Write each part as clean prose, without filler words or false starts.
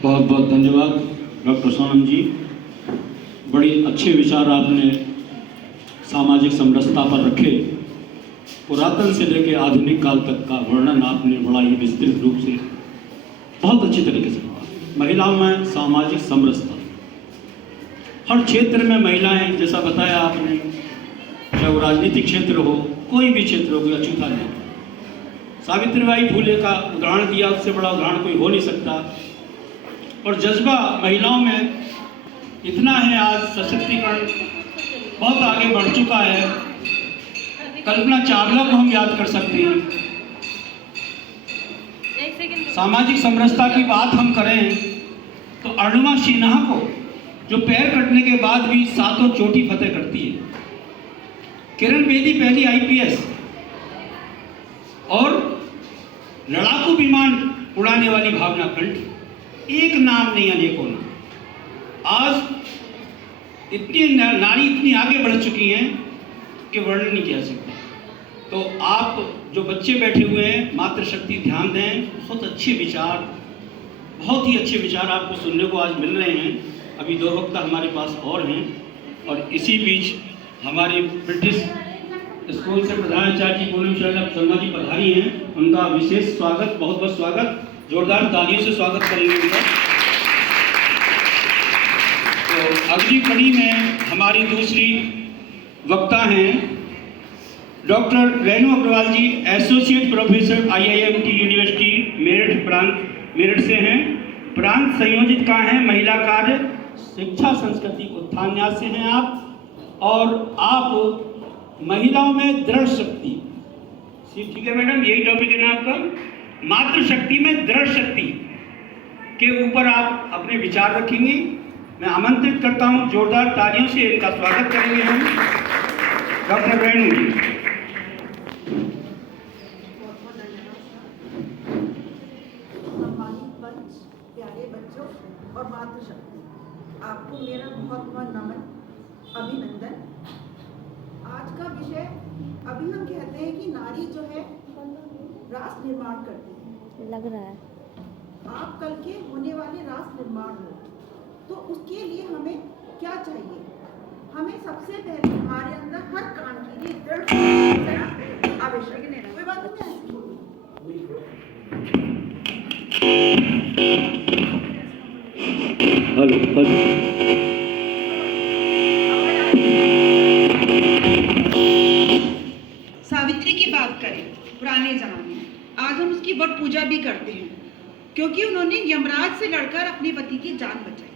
बहुत बहुत धन्यवाद डॉक्टर सोनम जी। बड़ी अच्छे विचार आपने सामाजिक समरसता पर रखे। पुरातन से लेकर आधुनिक काल तक का वर्णन आपने बड़ा ही विस्तृत रूप से बहुत अच्छी तरीके से किया। महिलाओं में सामाजिक समरसता, हर क्षेत्र में महिलाएं, जैसा बताया आपने, चाहे वो राजनीतिक क्षेत्र हो, कोई भी क्षेत्र हो, कोई अछूता नहीं। सावित्रीबाई फुले का उदाहरण दिया, उससे बड़ा उदाहरण कोई हो नहीं सकता। और जज्बा महिलाओं में इतना है, आज सशक्तिकरण बहुत आगे बढ़ चुका है। कल्पना चावला को हम याद कर सकते हैं। सामाजिक समरसता की बात हम करें तो अरुणिमा सिन्हा को, जो पैर कटने के बाद भी सातों चोटी फतेह करती है, किरण बेदी पहली आईपीएस, और लड़ाकू विमान उड़ाने वाली भावना कंठ, एक नाम नहीं अनेकों नाम। आज इतनी नारी इतनी आगे बढ़ चुकी हैं कि वर्णन नहीं किया सकता। तो आप जो बच्चे बैठे हुए हैं, मातृशक्ति ध्यान दें। बहुत अच्छे विचार, बहुत ही अच्छे विचार आपको सुनने को आज मिल रहे हैं। अभी दो वक्ता हमारे पास और हैं, और इसी बीच हमारे ब्रिटिश स्कूल से प्रधानाचार्य जी पूनम शर्मा जी पधारी हैं। उनका विशेष स्वागत, बहुत बहुत स्वागत, जोरदार तालियों से स्वागत करेंगे उनका। तो अगली कड़ी में हमारी दूसरी वक्ता हैं doctor Renu Agarwal ji, associate professor IIMT university Meerut प्रांत, मेरठ से हैं। प्रांत संयोजित का हैं महिला कार्य शिक्षा संस्कृति उत्थान न्यास से हैं आप। और आप महिलाओं में दृढ़ शक्ति, ठीक है मैडम, यही टॉपिक है ना आपका, मातृशक्ति में दृढ़ शक्ति के ऊपर आप अपने विचार रखेंगे। मैं आमंत्रित करता हूं, जोरदार तालियों से इनका स्वागत करेंगे हम, डॉक्टर रेणु जी। प्यारे बच्चों और मातृशक्ति, आपको मेरा बहुत बहुत नमन, अभिनंदन। आज का विषय, अभी हम कहते हैं कि नारी जो है राष्ट्र निर्माण करती है, लग रहा है आप कल के होने वाले राष्ट्र निर्माण हो, तो उसके लिए हमें क्या चाहिए? हमें सबसे पहले हमारे अंदर हर काम के लिए दृढ़ आवश्यक है। कोई बात नहीं है। सावित्री की बात करें, पुराने जमाने में, आज हम उसकी वट पूजा भी करते हैं, क्योंकि उन्होंने यमराज से लड़कर अपने पति की जान बचाई।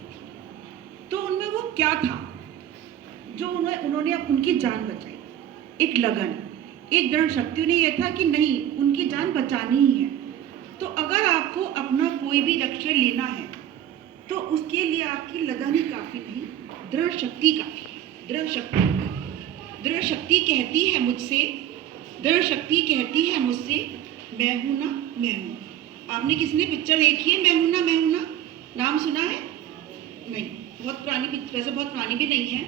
तो उनमें वो क्या था जो उन्होंने उनकी जान बचाई? एक लगन, एक दृढ़ शक्ति। उन्हें यह था कि नहीं, उनकी जान बचानी ही है। तो अगर आपको अपना कोई भी लक्ष्य लेना है तो उसके लिए आपकी लगन ही काफी नहीं, दृढ़ शक्ति काफी है। दृढ़ शक्ति कहती है मुझसे, दृढ़ शक्ति कहती है मुझसे, मैं हूं ना मैं हूं। आपने किसने पिक्चर देखी है मैं हूं ना? नाम सुना है? नहीं, बहुत पुरानी पिक्चर, वैसे बहुत पुरानी भी नहीं है।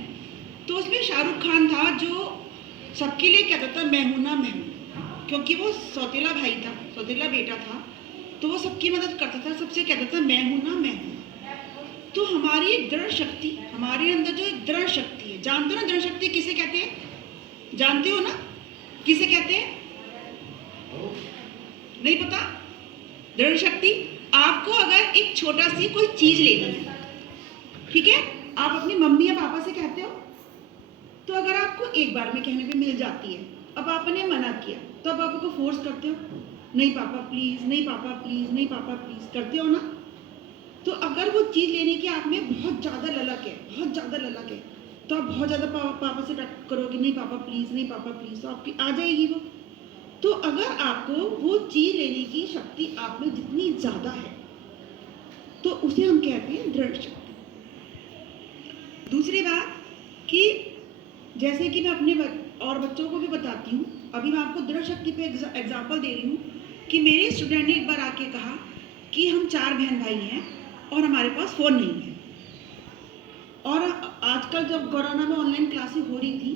तो उसमें शाहरुख खान था जो सबके लिए कहता था मैं हूं ना मैं हूं, क्योंकि वो सौतेला भाई था, सौतेला बेटा था, तो वो सबकी मदद करता था, सबसे कहता था मैं हूं ना मैं हूं। तो हमारी एक दृढ़ शक्ति, हमारे अंदर जो एक दृढ़ शक्ति है, जानते हो ना दृढ़ शक्ति किसे कहते हैं? जानते हो ना किसे कहते हैं? नहीं पता? दृढ़ शक्ति, आपको अगर एक छोटा सी कोई चीज लेनी है, ठीक है, आप अपनी मम्मी या पापा से कहते हो, तो अगर आपको एक बार में कहने पे मिल जाती है, अब आपने मना किया, तो अब आप आपको फोर्स करते हो, नहीं पापा प्लीज, नहीं पापा प्लीज, नहीं पापा प्लीज, करते हो ना? तो अगर वो चीज लेने की आप में बहुत ज्यादा ललक है, बहुत ज्यादा ललक है, तो आप बहुत ज्यादा पापा से करोगे, नहीं पापा प्लीज, नहीं पापा प्लीज, तो आपकी आ जाएगी वो। तो अगर आपको वो चीज लेने की शक्ति आप में जितनी ज्यादा है, तो उसे हम कहते हैं दृढ़ शक्ति। दूसरी बात कि जैसे कि मैं अपने और बच्चों को भी बताती हूँ, अभी मैं आपको दृढ़ शक्ति पे एग्जाम्पल दे रही हूँ कि मेरे स्टूडेंट ने एक बार आके कहा कि हम 4 बहन भाई हैं और हमारे पास फ़ोन नहीं है। और आजकल जब कोरोना में ऑनलाइन क्लासेस हो रही थी,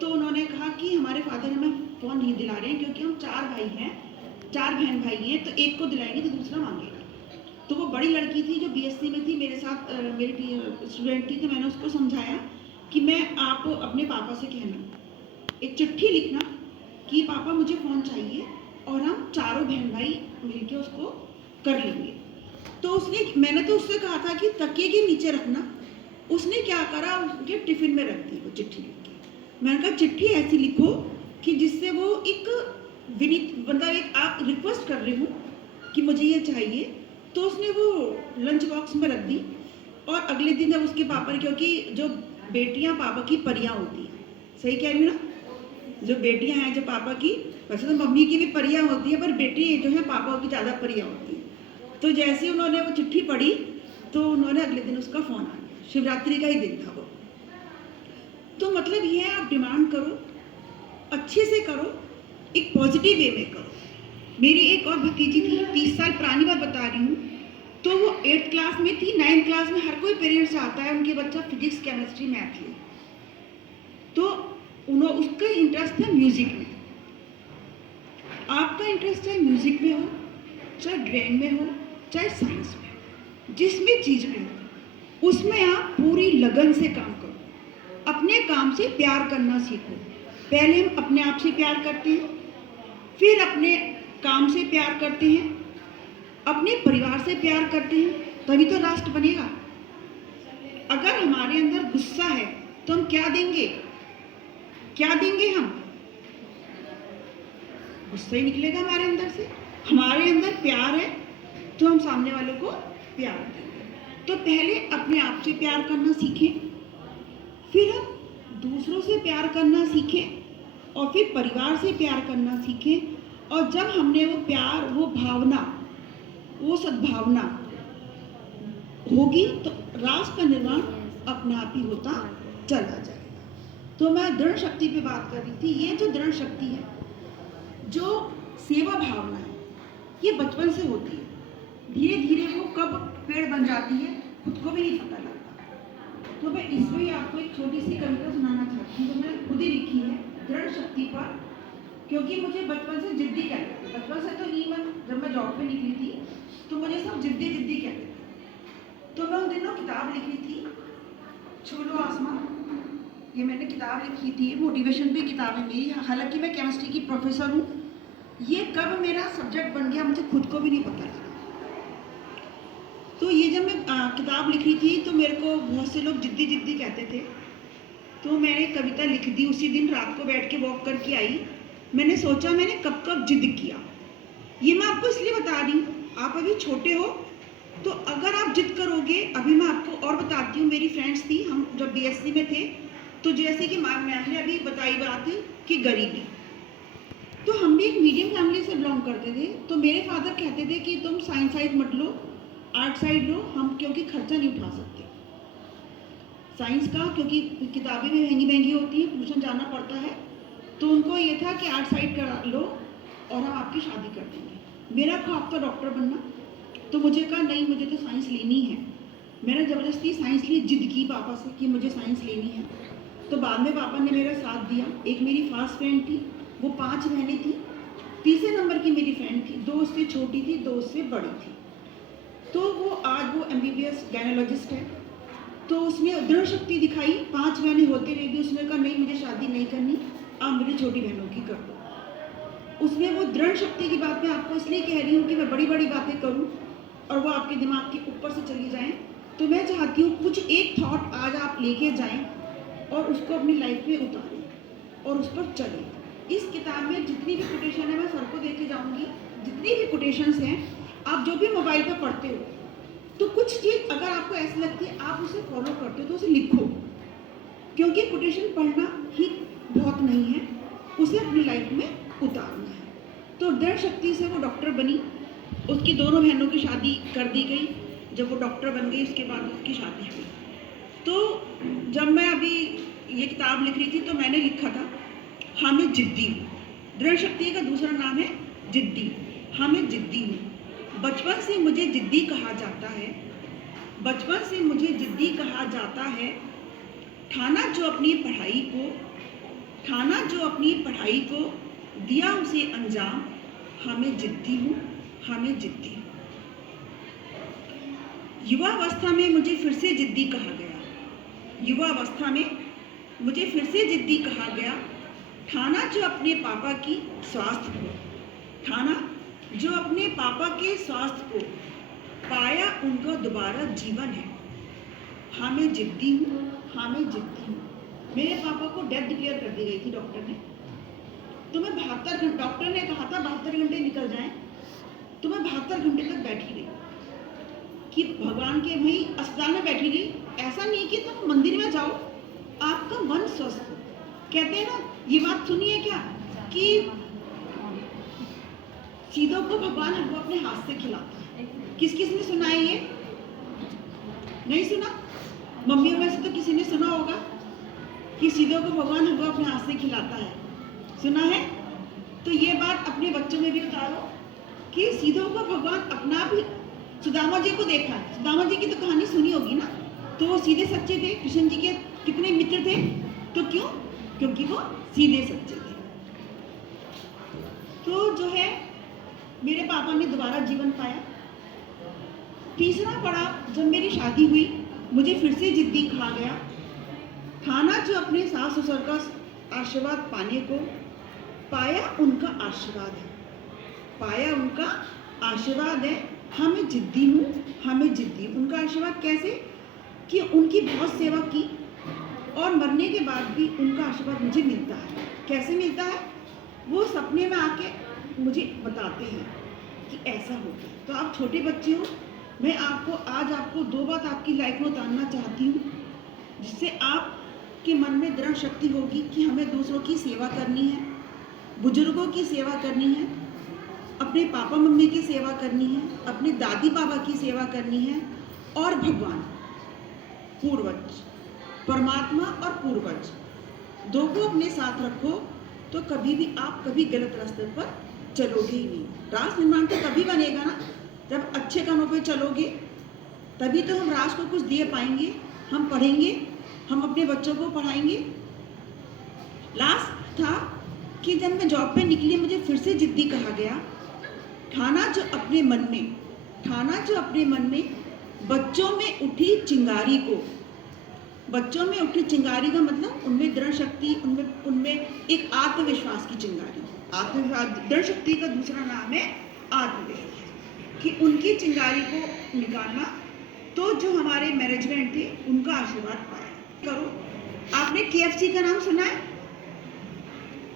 तो उन्होंने कहा कि हमारे फादर हमें फ़ोन नहीं दिला रहे हैं, क्योंकि हम 4 भाई हैं, 4 बहन भाई हैं, तो एक को दिलाएंगे तो दूसरा मांगेगा। तो वो बड़ी लड़की थी जो बीएससी में थी, मेरे साथ मेरी स्टूडेंट थी, तो मैंने उसको समझाया कि आप अपने पापा से कहना, एक चिट्ठी लिखना कि पापा मुझे फ़ोन चाहिए, और हम चारों बहन भाई मिलके उसको कर लेंगे। तो मैंने तो उससे कहा था कि तकिए के नीचे रखना, उसने क्या करा, उसके टिफिन में रख दी वो चिट्ठी लिख के। मैंने कहा चिट्ठी ऐसी लिखो कि जिससे वो एक विनीत, मतलब एक आप रिक्वेस्ट कर रहे हो कि मुझे ये चाहिए। तो उसने वो लंच बॉक्स में रख दी, और अगले दिन जब उसके पापा, क्योंकि जो बेटियां पापा की परियां होती हैं, सही कह रही हूँ ना, जो बेटियां हैं जो पापा की, वैसे तो मम्मी की भी परियां होती है, पर बेटी जो है पापा की ज़्यादा परियां होती है। तो जैसे ही उन्होंने वो चिट्ठी पढ़ी तो उन्होंने अगले दिन उसका फ़ोन आ गया, शिवरात्रि का ही दिन था वो। तो मतलब ये है, आप डिमांड करो, अच्छे से करो, एक पॉजिटिव वे में करो। मेरी एक और भतीजी थी, 30 साल पुरानी बात बता रही हूँ, तो वो 8th क्लास में थी। 9th क्लास में हर कोई पेरेंट्स चाहता है उनके बच्चा फिजिक्स, केमिस्ट्री, मैथ ले, तो उसका इंटरेस्ट था म्यूजिक में। आपका इंटरेस्ट चाहे म्यूजिक में हो, चाहे ड्राइंग में हो, चाहे साइंस में, जिसमें चीज में हो, उसमें आप पूरी लगन से काम करो, अपने काम से प्यार करना सीखो। पहले हम अपने आप से प्यार करते हैं, फिर अपने काम से प्यार करते हैं, अपने परिवार से प्यार करते हैं, तभी तो राष्ट्र बनेगा। अगर हमारे अंदर गुस्सा है तो हम क्या देंगे, क्या देंगे? हम गुस्सा ही निकलेगा हमारे अंदर से। हमारे अंदर प्यार है तो हम सामने वाले को प्यार देंगे। तो पहले अपने आप से प्यार करना सीखें, फिर हम दूसरों से प्यार करना सीखें, और फिर परिवार से प्यार करना सीखें। और जब हमने वो प्यार, वो भावना, वो सद्भावना होगी तो राष्ट्र का निर्माण अपने आप ही होता चला जाएगा। तो मैं दृढ़ शक्ति पे बात कर रही थी। ये जो दृढ़ शक्ति है, जो सेवा भावना है, ये बचपन से होती है। धीरे धीरे वो कब पेड़ बन जाती है खुद को भी नहीं पता लगता। तो मैं इसमें आपको एक छोटी सी कविता सुनाना चाहती हूँ, जो मैंने खुद ही लिखी है दृढ़ शक्ति पर, क्योंकि मुझे बचपन से जिद्दी कहते थे। बचपन से तो नहीं, मैं जब मैं जॉब पे निकली थी तो मुझे सब जिद्दी जिद्दी कहते थे। तो मैं उन दिनों किताब लिखी थी, छू लो आसमां। ये मैंने किताब लिखी थी, मोटिवेशन पे किताब है मेरी। हालांकि मैं केमिस्ट्री की प्रोफेसर हूँ, ये कब मेरा सब्जेक्ट बन गया मुझे खुद को भी नहीं पता लगा। तो ये जब मैं किताब लिखी थी तो मेरे को बहुत से लोग जिद्दी जिद्दी कहते थे। तो मैंने कविता लिख दी। उसी दिन रात को बैठ के वॉक करके आई, मैंने सोचा मैंने कब कब जिद किया। ये मैं आपको इसलिए बता रही हूँ, आप अभी छोटे हो, तो अगर आप जिद करोगे, अभी मैं आपको और बताती हूँ। मेरी फ्रेंड्स थी, हम जब बीएससी में थे, तो जैसे कि मैंने अभी बताई बात कि गरीबी, तो हम भी एक मीडियम फैमिली से बिलोंग करते थे। तो मेरे फादर कहते थे कि तुम साइंस साइड मत लो, आर्ट साइड लो, हम क्योंकि खर्चा नहीं उठा सकते साइंस का, क्योंकि किताबें भी महंगी महंगी होती हैं, ट्यूशन जाना पड़ता है। तो उनको ये था कि आर्ट साइड करा लो और हम आपकी शादी कर देंगे। मेरा ख्वाब था डॉक्टर बनना, तो मुझे कहा नहीं, मुझे तो साइंस लेनी है। मैंने ज़बरदस्ती साइंस ली, जिद की पापा से कि मुझे साइंस लेनी है। तो बाद में पापा ने मेरा साथ दिया। एक मेरी फास्ट फ्रेंड थी, वो 5 बहनें थी, तीसरे नंबर की मेरी फ्रेंड थी, 2 उससे छोटी थी, 2 उससे बड़ी थी। तो वो आज वो MBBS गायनोलॉजिस्ट है। तो उसने दृढ़ शक्ति दिखाई, 5 बहनें होते हुए भी उसने कहा नहीं, मुझे शादी नहीं करनी, आप मेरी छोटी बहनों की कर दो। उसने वो दृढ़ शक्ति की बात मैं आपको इसलिए कह रही हूँ कि मैं बड़ी बड़ी बातें करूँ और वो आपके दिमाग के ऊपर से चली जाएं। तो मैं चाहती हूँ कुछ एक थॉट आज आप लेके जाएं और उसको अपनी लाइफ में उतारें और उस पर चलें। इस किताब में जितनी भी कोटेशन है मैं सर को देके जाऊँगी, जितनी भी कोटेशंस हैं, आप जो भी मोबाइल पर पढ़ते हो, तो कुछ चीज़ अगर आपको ऐसी लगती है आप उसे फॉलो करते हो तो उसे लिखो, क्योंकि कोटेशन पढ़ना ही बहुत नहीं है, उसे अपनी लाइफ में उतारना है। तो दृढ़ शक्ति से वो डॉक्टर बनी, उसकी दोनों बहनों की शादी कर दी गई। जब वो डॉक्टर बन गई उसके बाद उसकी शादी हुई। तो जब मैं अभी ये किताब लिख रही थी तो मैंने लिखा था हाँ मैं जिद्दी हूँ। दृढ़ शक्ति का दूसरा नाम है जिद्दी। हाँ मैं जिद्दी हूँ। बचपन से मुझे जिद्दी कहा जाता है, बचपन से मुझे जिद्दी कहा जाता है। ठाना जो अपनी पढ़ाई को दिया उसे अंजाम। हाँ मैं जिद्दी हूँ, हाँ मैं जिद्दी हूँ। युवावस्था में मुझे फिर से जिद्दी कहा गया। युवावस्था में मुझे फिर से जिद्दी कहा गया। ठाना जो अपने पापा की स्वास्थ्य को, ठाना जो अपने पापा के स्वास्थ्य को, पाया उनका दोबारा जीवन है। हाँ मैं जिद्दी हूँ, हाँ मैं जिद्दी हूँ। मेरे पापा को डेथ डिक्लेयर कर दी गई थी डॉक्टर ने। तो मैं 72 घंटे, डॉक्टर ने कहा था 72 घंटे निकल जाएं, तो मैं 72 घंटे तक बैठी रही कि भगवान के वहीं अस्पताल में बैठी रही। ऐसा नहीं कि तुम मंदिर में जाओ, आपका मन स्वस्थ हो। कहते हैं ना, ये बात सुनी है क्या कि सीधों को भगवान हमको अपने हाथ से खिलाता है। किस किस ने सुना है ये? नहीं सुना? मम्मियों में से तो किसी ने सुना होगा कि सीधों को भगवान हमको अपने हाथ से खिलाता है। सुना है? तो ये बात अपने बच्चों में भी उतारो कि सीधों को भगवान अपना भी, सुदामा जी को देखा है। सुदामा जी की तो कहानी सुनी होगी ना। तो वो सीधे सच्चे थे। कृष्ण जी के कितने मित्र थे? तो क्यों? क्योंकि वो सीधे सच्चे थे। तो जो है, मेरे पापा ने दोबारा जीवन पाया। तीसरा पड़ाव, जब मेरी शादी हुई, मुझे फिर से जिद्दी कहा गया। ठाना जो अपने सास ससुर का आशीर्वाद पाने को, पाया उनका आशीर्वाद है। पाया उनका आशीर्वाद है। हाँ मैं जिद्दी हूँ, हाँ मैं जिद्दी हूँ। उनका आशीर्वाद कैसे? कि उनकी बहुत सेवा की और मरने के बाद भी उनका आशीर्वाद मुझे मिलता है। कैसे मिलता है? वो सपने में आके मुझे बताते हैं कि ऐसा होगा। तो आप छोटे बच्चे हो, मैं आज आपको 2 बात आपकी लाइफ में उतारना चाहती हूँ, जिससे आपके मन में दृढ़ शक्ति होगी कि हमें दूसरों की सेवा करनी है, बुजुर्गों की सेवा करनी है, अपने पापा मम्मी की सेवा करनी है, अपने दादी बाबा की सेवा करनी है, और भगवान, पूर्वज, परमात्मा और पूर्वज दो को अपने साथ रखो, तो कभी भी आप कभी गलत रास्ते पर चलोगे ही नहीं। राष्ट्र निर्माण तो तभी बनेगा ना जब अच्छे कामों पे चलोगे, तभी तो हम राष्ट्र को कुछ दे पाएंगे। हम पढ़ेंगे, हम अपने बच्चों को पढ़ाएंगे। लास्ट था कि जब मैं जॉब पे निकली, मुझे फिर से जिद्दी कहा गया। ठाना जो अपने मन में, ठाना जो अपने मन में बच्चों में उठी चिंगारी को, बच्चों में उठी चिंगारी का मतलब उनमें दृढ़ शक्ति, उनमें एक आत्मविश्वास की चिंगारी। आत्मविश्वास, दृढ़ शक्ति का दूसरा नाम है आत्मविश्वास, कि उनकी चिंगारी को निकालना। तो जो हमारे मैनेजमेंट थे, उनका आशीर्वाद पाया। करो, आपने KFC का नाम सुना है?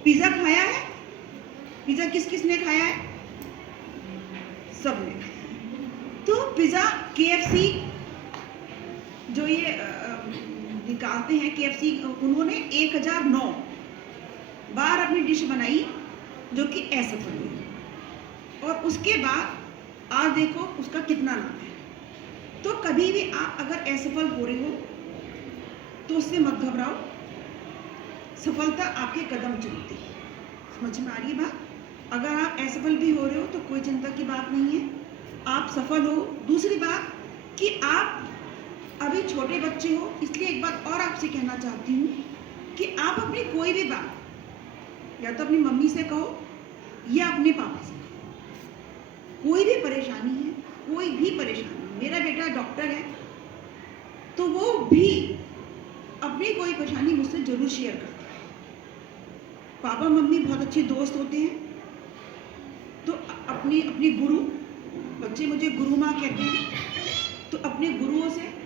पिज्जा खाया है? पिज्जा किस किस ने खाया है? सबने। तो पिज्जा, KFC जो ये निकालते हैं, KFC, उन्होंने 1009 बार अपनी डिश बनाई, जो कि असफल हुई। और उसके बाद आज देखो उसका कितना नाम है। तो कभी भी आप अगर असफल हो रहे हो, तो उससे मत घबराओ। सफलता आपके कदम चुनती है। समझ में आ रही है बात? अगर आप असफल भी हो रहे हो तो कोई चिंता की बात नहीं है, आप सफल हो। दूसरी बात कि आप अभी छोटे बच्चे हो, इसलिए एक बात और आपसे कहना चाहती हूँ कि आप अपनी कोई भी बात या तो अपनी मम्मी से कहो या अपने पापा से कहो। कोई भी परेशानी है, कोई भी परेशानी, मेरा बेटा डॉक्टर है, तो वो भी अपनी कोई परेशानी मुझसे जरूर शेयर करता है। पापा मम्मी बहुत अच्छे दोस्त होते हैं। तो अपनी गुरु, बच्चे मुझे गुरु माँ कहते हैं, तो अपने गुरुओं से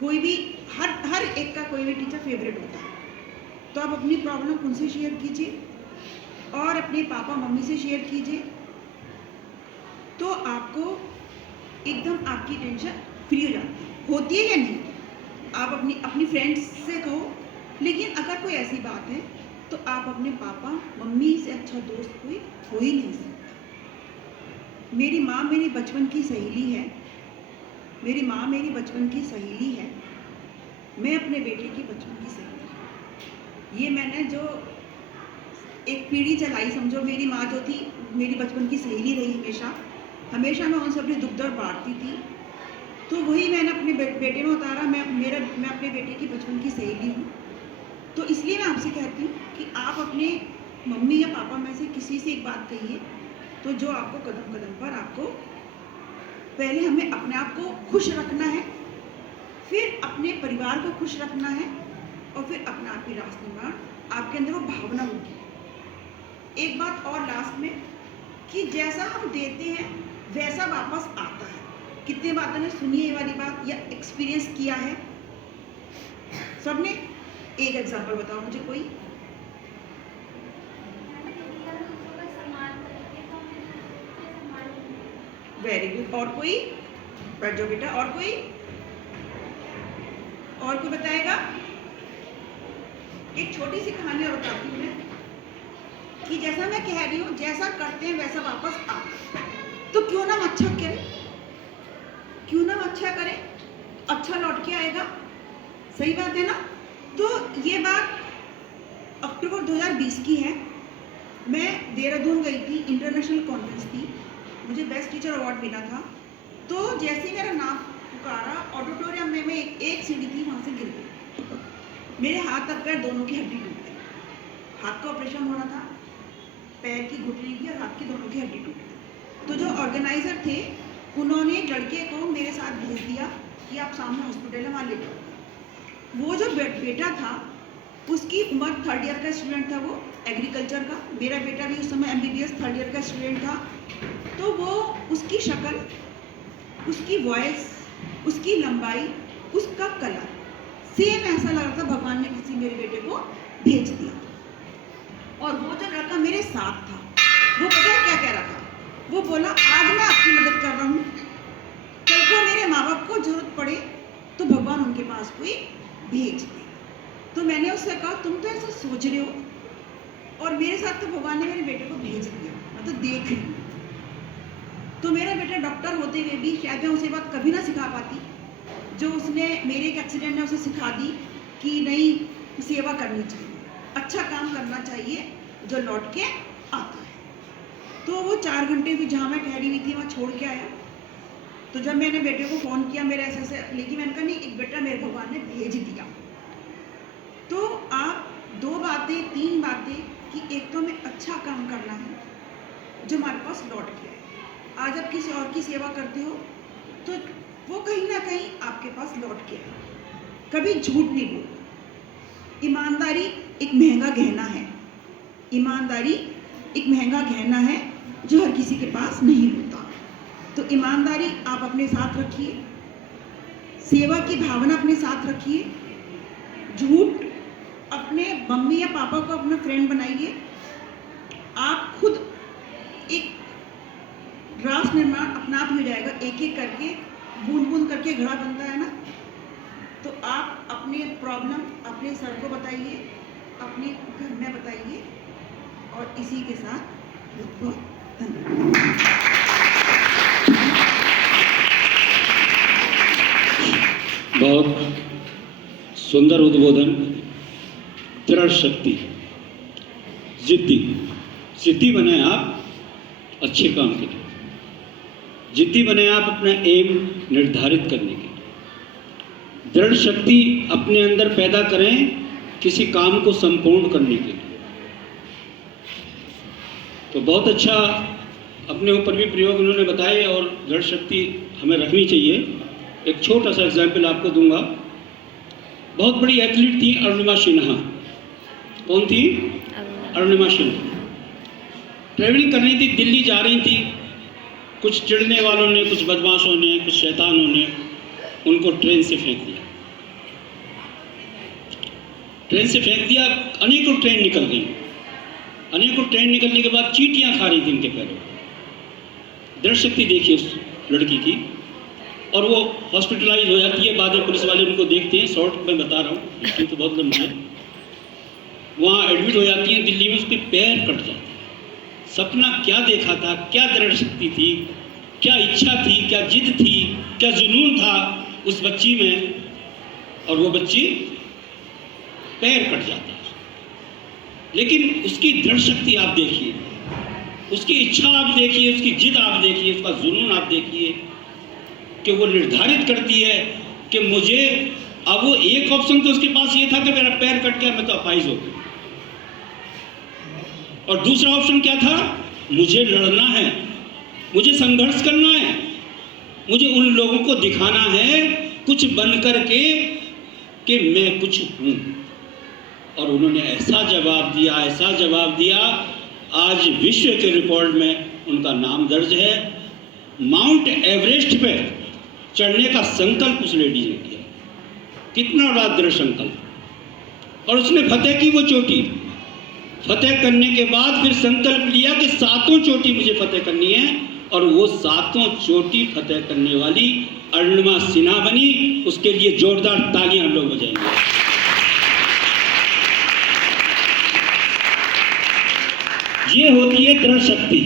कोई भी, हर एक का कोई भी टीचर फेवरेट होता है। तो आप अपनी प्रॉब्लम उनसे शेयर कीजिए और अपने पापा मम्मी से शेयर कीजिए, तो आपको एकदम आपकी टेंशन फ्री हो जाती है। होती है या नहीं? आप अपनी फ्रेंड्स से कहो, लेकिन अगर कोई ऐसी बात है तो आप अपने पापा मम्मी से अच्छा दोस्त कोई हो ही नहीं सकता। मेरी माँ मेरी बचपन की सहेली है, मेरी माँ मेरी बचपन की सहेली है, मैं अपने बेटे की बचपन की सहेली हूँ। ये मैंने जो एक पीढ़ी चलाई, समझो मेरी माँ जो थी मेरी बचपन की सहेली रही हमेशा मैं उनसे अपने दुख दर्द बांटती थी। तो वही मैंने अपने बेटे में उतारा। मैं अपने बेटे की बचपन की सहेली हूँ। तो इसलिए मैं आपसे कहती हूँ कि आप अपने मम्मी या पापा में से किसी से एक बात कहिए, तो जो आपको कदम कदम पर आपको पहले हमें अपने आप को खुश रखना है, फिर अपने परिवार को खुश रखना है, और फिर अपना आप ही राष्ट्र निर्माण, आपके अंदर वो भावना होगी। एक बात और लास्ट में, कि जैसा हम देते हैं वैसा वापस आता है। कितने बातों ने सुनी है ये वाली बात या एक्सपीरियंस किया है सबने? एक एग्जांपल बताओ मुझे कोई। Very good. और कोई? बैठ जाओ बेटा। और कोई? और कोई बताएगा? एक छोटी सी कहानी और बताती हूँ मैं, कि जैसा मैं कह रही हूँ, जैसा करते हैं वैसा वापस आता है। तो क्यों ना हम अच्छा करें, क्यों ना हम अच्छा करें, अच्छा लौट के आएगा। सही बात है ना? तो ये बात अक्टूबर 2020 की है। मैं देहरादून गई थी, इंटरनेशनल कॉन्फ्रेंस थी, मुझे बेस्ट टीचर अवार्ड मिला था। तो जैसे ही मेरा नाम पुकारा, ऑडिटोरियम में मैं एक सीढ़ी थी, वहाँ से गिर गई। मेरे हाथ और पैर दोनों की हड्डी टूट गई। हाथ का ऑपरेशन होना था, पैर की घुटने की और हाथ की दोनों की हड्डी टूट गई। तो जो ऑर्गेनाइजर थे, उन्होंने एक लड़के को मेरे साथ भेज दिया कि आप सामने हॉस्पिटल है, वहाँ ले जाओ। वो जो बेटा था, उसकी उम्र 3rd ईयर का स्टूडेंट था, वो एग्रीकल्चर का। मेरा बेटा भी उस समय MBBS 3rd ईयर का स्टूडेंट था। तो वो, उसकी शक्ल, उसकी वॉइस, उसकी लंबाई, उसका कलर सेम ऐसा लग रहा था भगवान ने किसी मेरे बेटे को भेज दिया। और वो जो लड़का मेरे साथ था, वो पता है क्या कह रहा था? वो बोला, आज मैं आपकी मदद कर रहा हूँ, कल को मेरे माँ बाप को जरूरत पड़े तो भगवान उनके पास कोई भेज दे। तो मैंने उससे कहा, तुम तो ऐसा सोच रहे हो और मेरे साथ तो भगवान ने मेरे बेटे को भेज दिया, मैं तो देख रही हूँ। तो मेरा बेटा डॉक्टर होते हुए भी शायद मैं उसे बात कभी ना सिखा पाती जो उसने, मेरे एक एक्सीडेंट ने उसे सिखा दी कि नहीं, सेवा करनी चाहिए, अच्छा काम करना चाहिए जो लौट के आता है। तो वो 4 घंटे भी जहाँ मैं ठहरी हुई थी वहाँ छोड़ के आया। तो जब मैंने बेटे को फ़ोन किया, मेरे ऐसे, लेकिन मैंने कहा नहीं, एक बेटा मेरे भगवान ने भेज दिया। तो आप 2 बातें 3 बातें, कि एक तो हमें अच्छा काम करना है जो हमारे पास लौट के आए। आज आप किसी और की सेवा करते हो तो वो कहीं ना कहीं आपके पास लौट के आए। कभी झूठ नहीं बोलो। ईमानदारी एक महंगा गहना है, ईमानदारी एक महंगा गहना है जो हर किसी के पास नहीं होता। तो ईमानदारी आप अपने साथ रखिए, सेवा की भावना अपने साथ रखिए, झूठ अपने मम्मी या पापा को अपना फ्रेंड बनाइए। आप खुद एक राष्ट्र निर्माण अपना आप ही हो जाएगा, एक एक करके, बूंद बूंद करके घड़ा बनता है ना। तो आप अपने प्रॉब्लम अपने सर को बताइए, अपने घर में बताइए, और इसी के साथ बहुत बहुत धन्यवाद। बहुत सुंदर उद्बोधन। दृढ़ शक्ति, जिद्दी बने आप अच्छे काम के लिए, जिद्दी बने आप अपना एम निर्धारित करने के लिए, दृढ़ शक्ति अपने अंदर पैदा करें किसी काम को संपूर्ण करने के लिए। तो बहुत अच्छा अपने ऊपर भी प्रयोग उन्होंने बताए, और दृढ़ शक्ति हमें रखनी चाहिए। एक छोटा सा एग्जाम्पल आपको दूंगा। बहुत बड़ी एथलीट थी अरुणिमा सिन्हा। कौन थी? अरुणिमा सिन्हा। ट्रेवलिंग कर रही थी, दिल्ली जा रही थी। कुछ चिढ़ने वालों ने, कुछ बदमाशों ने, कुछ शैतानों ने उनको ट्रेन से फेंक दिया। ट्रेन से फेंक दिया, अनेकों ट्रेन निकल गई। अनेकों ट्रेन निकलने के बाद चींटियां खा रही थी उनके पैरों। दृढ़ शक्ति देखिए उस लड़की की, और वो हॉस्पिटलाइज हो जाती है। बाद में पुलिस वाले उनको देखते हैं, शॉर्ट में बता रहा हूँ, हिस्ट्री तो बहुत लंबी है। वहाँ एडमिट हो जाती है दिल्ली में, उसके पैर कट जाते हैं। सपना क्या देखा था, क्या दृढ़ शक्ति थी, क्या इच्छा थी, क्या जिद थी, क्या जुनून था उस बच्ची में, और वो बच्ची पैर कट जाता है। लेकिन उसकी दृढ़ शक्ति आप देखिए, उसकी इच्छा आप देखिए, उसकी जिद आप देखिए, उसका जुनून आप देखिए, कि वो निर्धारित करती है कि मुझे, अब वो एक ऑप्शन तो उसके पास ये था कि मेरा पैर कट गया, मैं तो अपाहिज हो गया, और दूसरा ऑप्शन क्या था? मुझे लड़ना है, मुझे संघर्ष करना है, मुझे उन लोगों को दिखाना है कुछ बन कर के कि मैं कुछ हूँ। और उन्होंने ऐसा जवाब दिया, आज विश्व के रिकॉर्ड में उनका नाम दर्ज है। माउंट एवरेस्ट पे चढ़ने का संकल्प उस लेडी ने किया, कितना बड़ा दृढ़ संकल्प। और उसने फतेह की वो चोटी, फतेह करने के बाद फिर संकल्प लिया कि 7 चोटी मुझे फतेह करनी है, और वो 7 चोटी फतेह करने वाली अरुणिमा सिन्हा बनी। उसके लिए जोरदार तालियां हम लोग बजाएंगे। ये होती है दृढ़ शक्ति।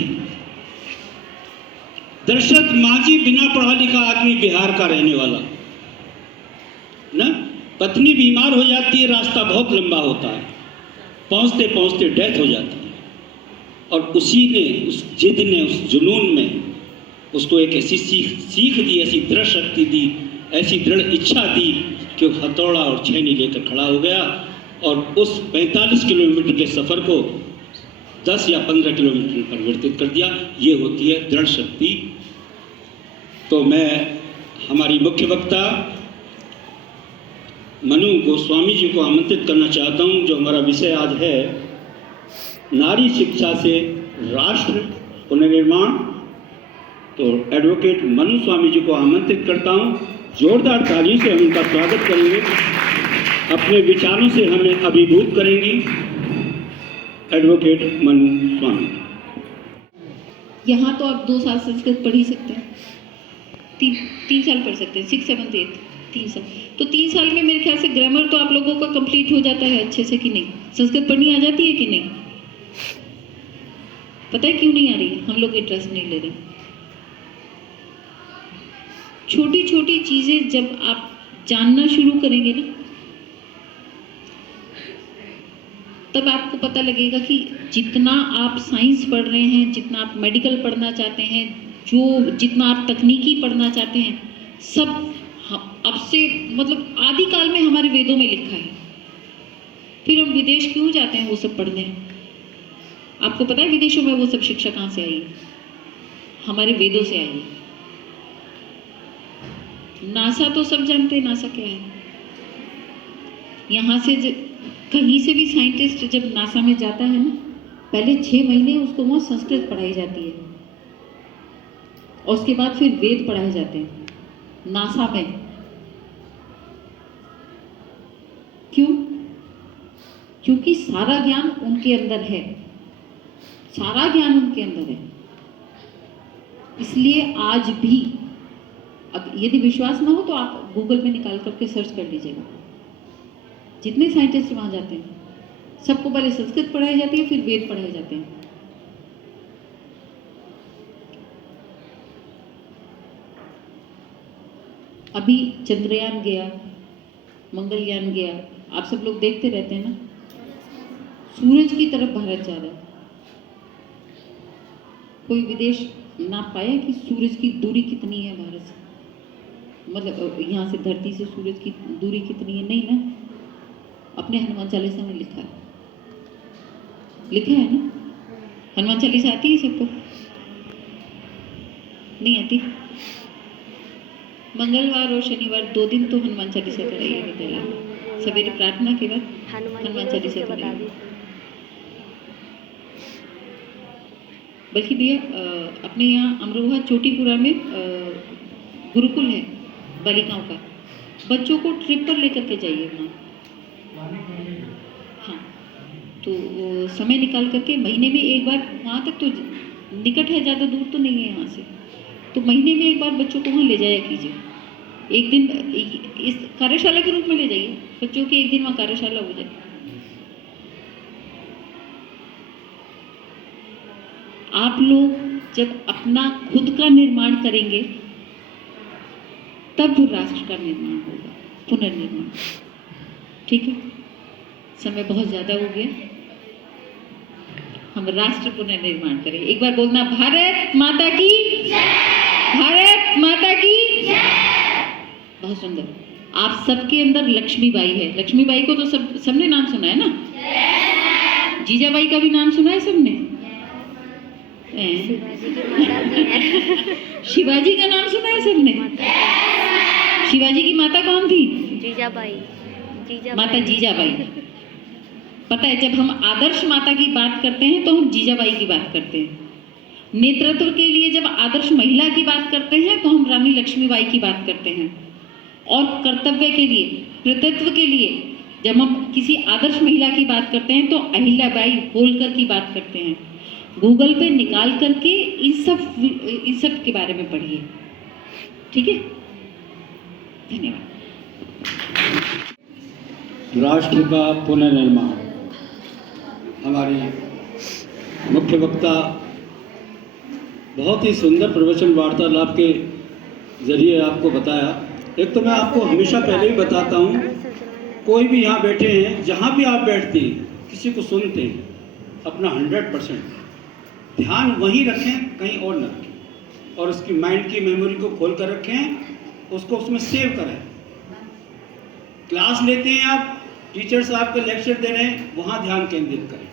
दशरथ मांझी बिना पढ़ा लिखा आदमी, बिहार का रहने वाला ना, पत्नी बीमार हो जाती है, रास्ता बहुत लंबा होता है, पहुंचते पहुंचते डेथ हो जाती है, और उसी ने, उस जिद ने, उस जुनून में उसको एक ऐसी सीख दी, ऐसी दृढ़ शक्ति दी, ऐसी दृढ़ इच्छा दी कि वो हथौड़ा और छेनी लेकर खड़ा हो गया और उस 45 किलोमीटर के सफ़र को 10 या 15 किलोमीटर में परिवर्तित कर दिया। ये होती है दृढ़ शक्ति। तो मैं हमारी मुख्य वक्ता मनु गोस्वामी जी को आमंत्रित करना चाहता हूं, जो हमारा विषय आज है नारी शिक्षा से राष्ट्र पुनर्निर्माण। तो एडवोकेट मनु स्वामी जी को आमंत्रित करता हूं, जोरदार ताली से हम उनका स्वागत करेंगे, अपने विचारों से हमें अभिभूत करेंगी। एडवोकेट मनु स्वामी। यहाँ तो आप 2 साल संस्कृत पढ़ ही सकते हैं, 3 साल पढ़ सकते हैं, 6, 7, 8, 3 साल। तो 3 साल में मेरे ख्याल से ग्रामर तो आप लोगों का कंप्लीट हो जाता है अच्छे से कि नहीं? संस्कृत पढ़नी आ जाती है कि नहीं? पता है क्यों नहीं आ रही है? हम लोग इंटरेस्ट नहीं ले रहे। छोटी छोटी चीजें जब आप जानना शुरू करेंगे ना, तब आपको पता लगेगा कि जितना आप साइंस पढ़ रहे हैं, जितना आप मेडिकल पढ़ना चाहते हैं, जितना आप तकनीकी पढ़ना चाहते हैं, सब अब से मतलब आदिकाल में हमारे वेदों में लिखा है। फिर हम विदेश क्यों जाते हैं वो सब पढ़ने? आपको पता है विदेशों में वो सब शिक्षा कहाँ से आई है? हमारे वेदों से आई है। नासा तो सब जानते हैं नासा क्या है। यहाँ से कहीं से भी साइंटिस्ट जब नासा में जाता है ना, पहले 6 महीने उसको वहाँ संस्कृत पढ़ाई जाती है और उसके बाद फिर वेद पढ़ाए जाते हैं नासा में। क्यों? क्योंकि सारा ज्ञान उनके अंदर है, सारा ज्ञान उनके अंदर है। इसलिए आज भी यदि विश्वास ना हो तो आप गूगल में निकाल करके सर्च कर लीजिएगा। जितने साइंटिस्ट वहां जाते हैं सबको पहले संस्कृत पढ़ाई जाती है, फिर वेद पढ़ाए जाते हैं। अभी चंद्रयान गया, मंगलयान गया, आप सब लोग देखते रहते हैं ना, सूरज की तरफ भारत जा रहा है। कोई विदेश नाप पाया कि सूरज की दूरी कितनी है भारत से, मतलब यहाँ से धरती से सूरज की दूरी कितनी है? नहीं ना। अपने हनुमान चालीसा में लिखा है ना। हनुमान चालीसा आती है सबको? नहीं आती? मंगलवार और शनिवार 2 दिन तो हनुमान चालीसा कराइए पहले, सवेरे प्रार्थना के बाद हनुमान चालीसा कराइए। बल्कि भैया अपने यहाँ अमरोहा चोटीपुरा में गुरुकुल है बालिकाओं का, बच्चों को ट्रिप पर लेकर के जाइए वहाँ। हाँ, तो समय निकाल करके महीने में एक बार, वहाँ तक तो निकट है, ज़्यादा दूर तो नहीं है यहाँ से, तो महीने में एक बार बच्चों को वहाँ ले जाया कीजिए। एक दिन इस कार्यशाला के रूप में ले जाइए बच्चों की, एक दिन वहाँ कार्यशाला हो जाए। आप लोग जब अपना खुद का निर्माण करेंगे तब राष्ट्र का निर्माण होगा, पुनर्निर्माण। ठीक है, समय बहुत ज्यादा हो गया, हम राष्ट्र पुनर्निर्माण करें। एक बार बोलना, भारत माता की जय, भारत माता की जय। बहुत सुंदर। आप सबके अंदर लक्ष्मीबाई है। लक्ष्मीबाई को तो सबने नाम सुना है ना? जीजाबाई का भी नाम सुना है सबने? शिवाजी की माता जी है। शिवाजी का नाम सुना है सबने? शिवाजी की माता कौन थी? जीजाबाई। माता जीजाबाई। पता है, जब हम आदर्श माता की बात करते हैं तो हम जीजाबाई की बात करते हैं। नेतृत्व के लिए जब आदर्श महिला की बात करते हैं तो हम रानी लक्ष्मीबाई की बात करते हैं। और कर्तव्य के लिए, कृतित्व के लिए जब हम किसी आदर्श महिला की बात करते हैं तो अहिल्याबाई होलकर की बात करते हैं। गूगल पे निकाल करके इन सब के बारे में पढ़िए, ठीक है? धन्यवाद। राष्ट्र का पुनर्निर्माण, हमारे मुख्य वक्ता बहुत ही सुंदर प्रवचन वार्तालाप के जरिए आपको बताया। एक तो मैं आपको हमेशा पहले भी बताता हूँ, कोई भी यहाँ बैठे हैं, जहाँ भी आप बैठते हैं, किसी को सुनते हैं, अपना 100% ध्यान वहीं रखें, कहीं और न रखें, और उसकी माइंड की मेमोरी को खोल कर रखें, उसको उसमें सेव करें। क्लास लेते हैं आप, टीचर साहब के लेक्चर दे रहे हैं, वहाँ ध्यान केंद्रित करें।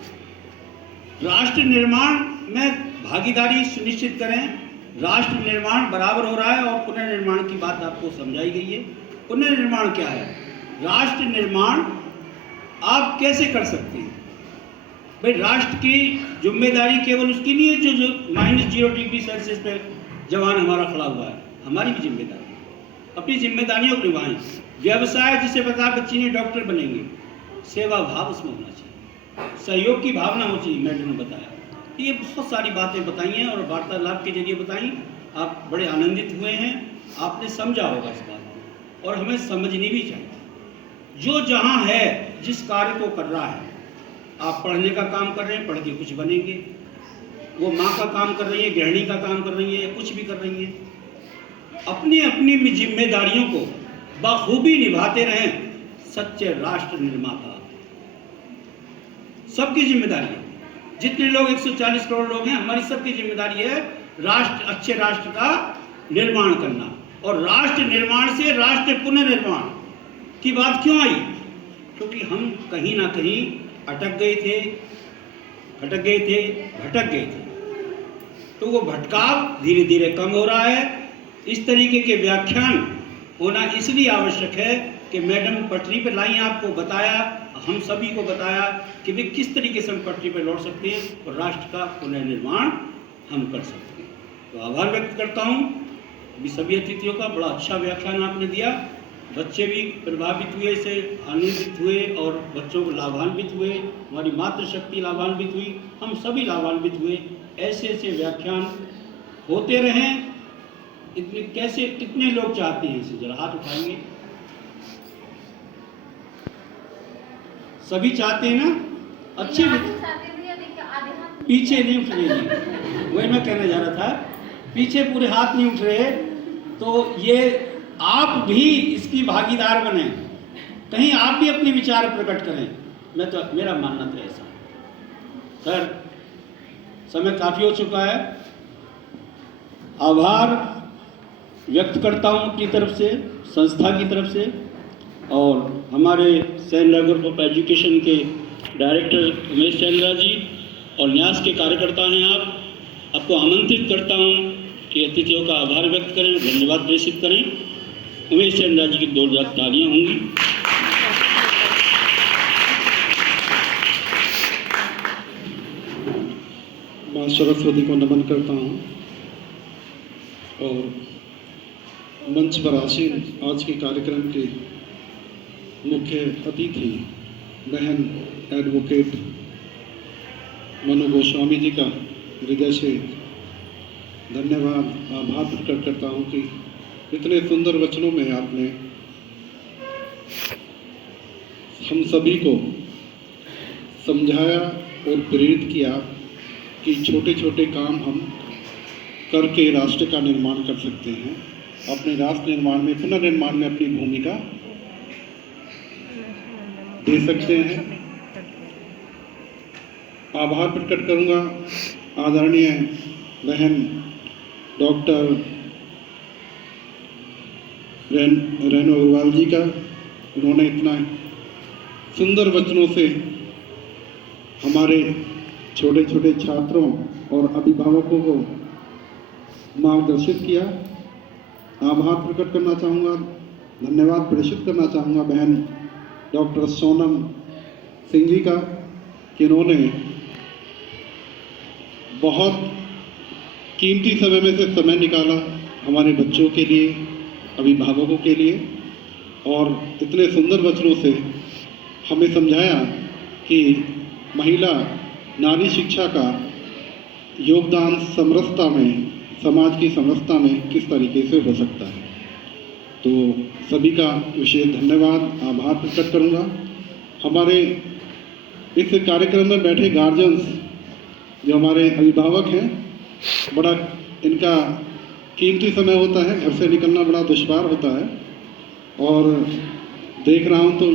राष्ट्र निर्माण में भागीदारी सुनिश्चित करें। राष्ट्र निर्माण बराबर हो रहा है और पुनर्निर्माण की बात आपको समझाई गई है। पुनर्निर्माण क्या है? राष्ट्र निर्माण आप कैसे कर सकते हैं? भाई, राष्ट्र की जिम्मेदारी केवल उसकी नहीं है जो -0 डिग्री सेल्सियस पे जवान हमारा खड़ा हुआ है। हमारी भी जिम्मेदारी है, अपनी जिम्मेदारियों को निभाएं। व्यवसाय जिसे बता बच्ची ने डॉक्टर बनेंगे, सेवा भाव उसमें होना चाहिए, सहयोग की भावना होनी चाहिए। मैडम ने बताया, ये बहुत सारी बातें बताई हैं और वार्तालाप के जरिए बताई। आप बड़े आनंदित हुए हैं, आपने समझा होगा इस बात को, और हमें समझनी भी चाहिए। जो जहाँ है, जिस कार्य को कर रहा है, आप पढ़ने का काम कर रहे हैं, पढ़ के कुछ बनेंगे। वो माँ का काम कर रही है, गृहिणी का काम कर रही है, कुछ भी कर रही है, अपनी अपनी जिम्मेदारियों को बखूबी निभाते रहें। सच्चे राष्ट्र निर्माता सबकी जिम्मेदारी है। जितने लोग 140 करोड़ लोग हैं, हमारी सबकी जिम्मेदारी है राष्ट्र, अच्छे राष्ट्र का निर्माण करना। और राष्ट्र निर्माण से राष्ट्र पुनर्निर्माण की बात क्यों आई? क्योंकि हम कहीं ना कहीं अटक गए थे, भटक गए थे। तो वो भटकाव धीरे धीरे कम हो रहा है। इस तरीके के व्याख्यान होना इसलिए आवश्यक है कि मैडम पटरी पर लाई, आपको बताया, हम सभी को बताया कि वे किस तरीके से हम पटरी पर लौट सकते हैं और राष्ट्र का पुनर्निर्माण हम कर सकते हैं। तो आभार व्यक्त करता हूँ अभी सभी अतिथियों का। बड़ा अच्छा व्याख्यान आपने दिया, बच्चे भी प्रभावित हुए, से आनंदित हुए और बच्चों को लाभान्वित हुए, हमारी मातृशक्ति लाभान्वित हुई, हम सभी लाभान्वित हुए। ऐसे ऐसे व्याख्यान होते रहें। इतने कैसे, कितने लोग चाहते हैं इसे? जरा हाथ उठाएंगे। सभी चाहते हैं ना? अच्छे पीछे नहीं उठ रहे, वही मैं कहने जा रहा था, पीछे पूरे हाथ नहीं उठ रहे। तो ये आप भी इसकी भागीदार बने, कहीं आप भी अपने विचार प्रकट करें। मेरा मानना तो ऐसा है। खैर, समय काफी हो चुका है। आभार व्यक्त करता हूँ अपनी तरफ से, संस्था की तरफ से, और हमारे सेंट ग्रुप ऑफ एजुकेशन के डायरेक्टर उमेश चंद्रा जी और न्यास के कार्यकर्ता हैं। आपको आमंत्रित करता हूँ कि अतिथियों का आभार व्यक्त करें, धन्यवाद प्रेषित करें। उमेश चंद्रा जी की जोरदार तालियां होंगी। माँ सरस्वती को नमन करता हूँ और मंच पर आसीन आज के कार्यक्रम के मुख्य अतिथि बहन एडवोकेट मनु गोस्वामी जी का हृदय से धन्यवाद, आभार प्रकट करता हूँ कि इतने सुंदर वचनों में आपने हम सभी को समझाया और प्रेरित किया कि छोटे छोटे काम हम करके राष्ट्र का निर्माण कर सकते हैं, अपने राष्ट्र निर्माण में, पुनर्निर्माण में अपनी भूमिका दे सकते हैं। आभार प्रकट करूंगा आदरणीय बहन डॉक्टर रेणु अग्रवाल जी का। उन्होंने इतना सुंदर वचनों से हमारे छोटे छोटे छात्रों और अभिभावकों को मार्गदर्शित किया। आभार प्रकट करना चाहूँगा, धन्यवाद प्रेषित करना चाहूँगा बहन डॉक्टर सोनम सिंह जी का, कि इन्होंने बहुत कीमती समय में से समय निकाला हमारे बच्चों के लिए, अभिभावकों के लिए, और इतने सुंदर वचनों से हमें समझाया कि महिला नारी शिक्षा का योगदान समरसता में, समाज की समरसता में किस तरीके से हो सकता है। तो सभी का विशेष धन्यवाद, आभार प्रकट करूँगा। हमारे इस कार्यक्रम में बैठे गार्जियंस, जो हमारे अभिभावक हैं, बड़ा इनका कीमती समय होता है, घर से निकलना बड़ा दुश्वार होता है, और देख रहा हूँ तो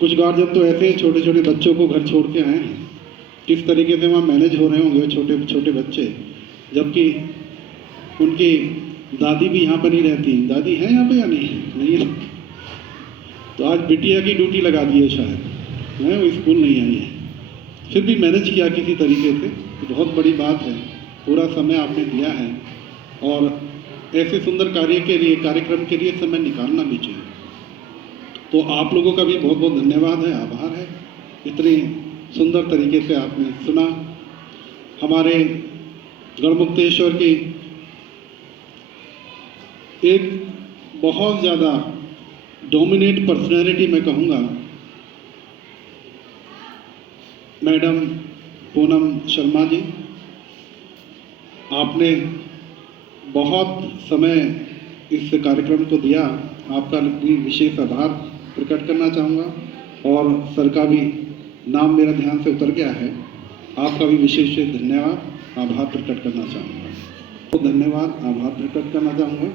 कुछ गार्जियन तो ऐसे हैं छोटे छोटे बच्चों को घर छोड़ के आए हैं, किस तरीके से वहाँ मैनेज हो रहे होंगे छोटे छोटे बच्चे, जबकि उनकी दादी भी यहाँ पर नहीं रहती। दादी है यहाँ पे या नहीं है? तो आज बिटिया की ड्यूटी लगा दी है शायद, है वो स्कूल नहीं आई है, फिर भी मैनेज किया किसी तरीके से। तो बहुत बड़ी बात है, पूरा समय आपने दिया है, और ऐसे सुंदर कार्य के लिए, कार्यक्रम के लिए समय निकालना भी चाहिए। तो आप लोगों का भी बहुत बहुत धन्यवाद है, आभार है, इतने सुंदर तरीके से आपने सुना। हमारे गढ़मुक्तेश्वर की एक बहुत ज़्यादा डोमिनेट पर्सनैलिटी मैं कहूँगा, मैडम पूनम शर्मा जी, आपने बहुत समय इस कार्यक्रम को दिया, आपका भी विशेष आभार प्रकट करना चाहूँगा, और सर का भी नाम मेरा ध्यान से उतर गया है, आपका भी विशेष धन्यवाद, आभार प्रकट करना चाहूँगा। तो धन्यवाद, आभार प्रकट करना चाहूँगा।